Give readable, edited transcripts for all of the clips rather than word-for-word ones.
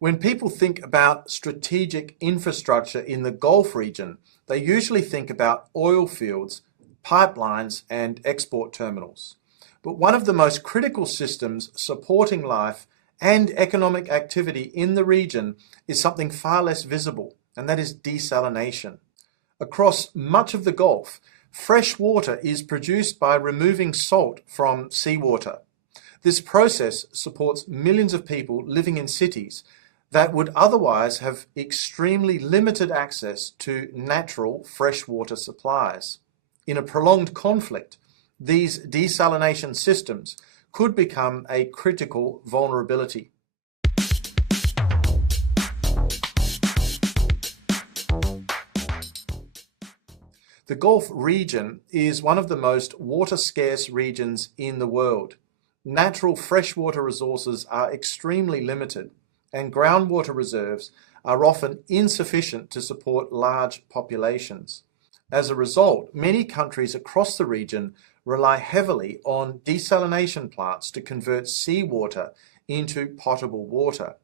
When people think about strategic infrastructure in the Gulf region, they usually think about oil fields, pipelines, and export terminals. But one of the most critical systems supporting life and economic activity in the region is something far less visible, and that is desalination. Across much of the Gulf, fresh water is produced by removing salt from seawater. This process supports millions of people living in cities that would otherwise have extremely limited access to natural freshwater supplies. In a prolonged conflict, these desalination systems could become a critical vulnerability. The Gulf region is one of the most water-scarce regions in the world. Natural freshwater resources are extremely limited, and groundwater reserves are often insufficient to support large populations. As a result, many countries across the region rely heavily on desalination plants to convert seawater into potable water.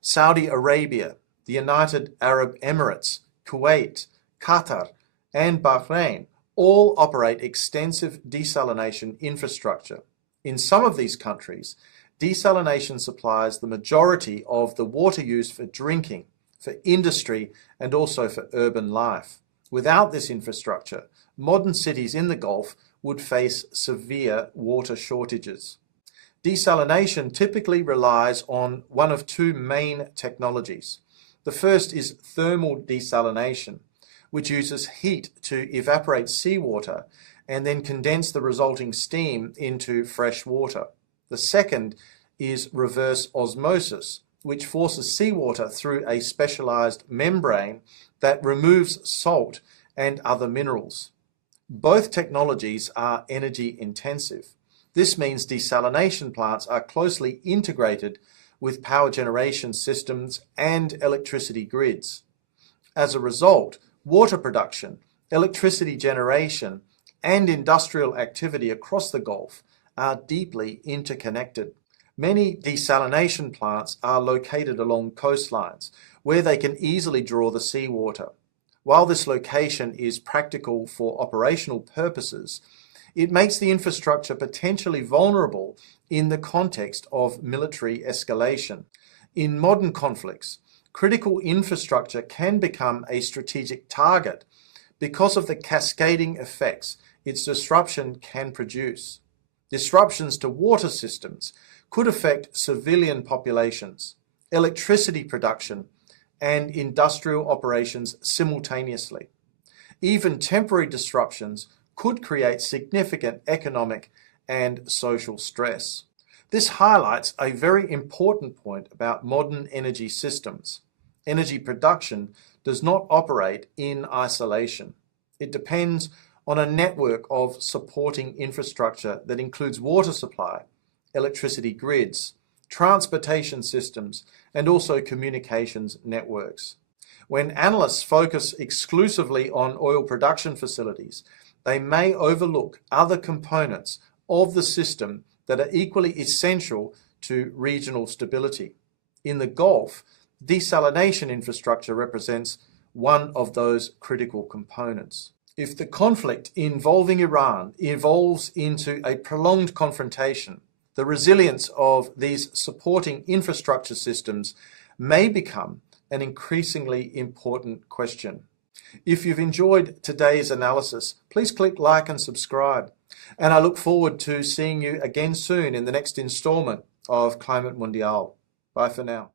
Saudi Arabia, the United Arab Emirates, Kuwait, Qatar, and Bahrain all operate extensive desalination infrastructure. In some of these countries, desalination supplies the majority of the water used for drinking, for industry, and also for urban life. Without this infrastructure, modern cities in the Gulf would face severe water shortages. Desalination typically relies on one of two main technologies. The first is thermal desalination, which uses heat to evaporate seawater and then condense the resulting steam into fresh water. The second is reverse osmosis, which forces seawater through a specialized membrane that removes salt and other minerals. Both technologies are energy intensive. This means desalination plants are closely integrated with power generation systems and electricity grids. As a result, water production, electricity generation, and industrial activity across the Gulf are deeply interconnected. Many desalination plants are located along coastlines, where they can easily draw the seawater. While this location is practical for operational purposes, it makes the infrastructure potentially vulnerable in the context of military escalation. In modern conflicts, critical infrastructure can become a strategic target because of the cascading effects its disruption can produce. Disruptions to water systems could affect civilian populations, electricity production, and industrial operations simultaneously. Even temporary disruptions could create significant economic and social stress. This highlights a very important point about modern energy systems. Energy production does not operate in isolation. It depends on a network of supporting infrastructure that includes water supply, electricity grids, transportation systems, and also communications networks. When analysts focus exclusively on oil production facilities, they may overlook other components of the system that are equally essential to regional stability. In the Gulf, desalination infrastructure represents one of those critical components. If the conflict involving Iran evolves into a prolonged confrontation, the resilience of these supporting infrastructure systems may become an increasingly important question. If you've enjoyed today's analysis, please click like and subscribe. And I look forward to seeing you again soon in the next installment of Climate Mundial. Bye for now.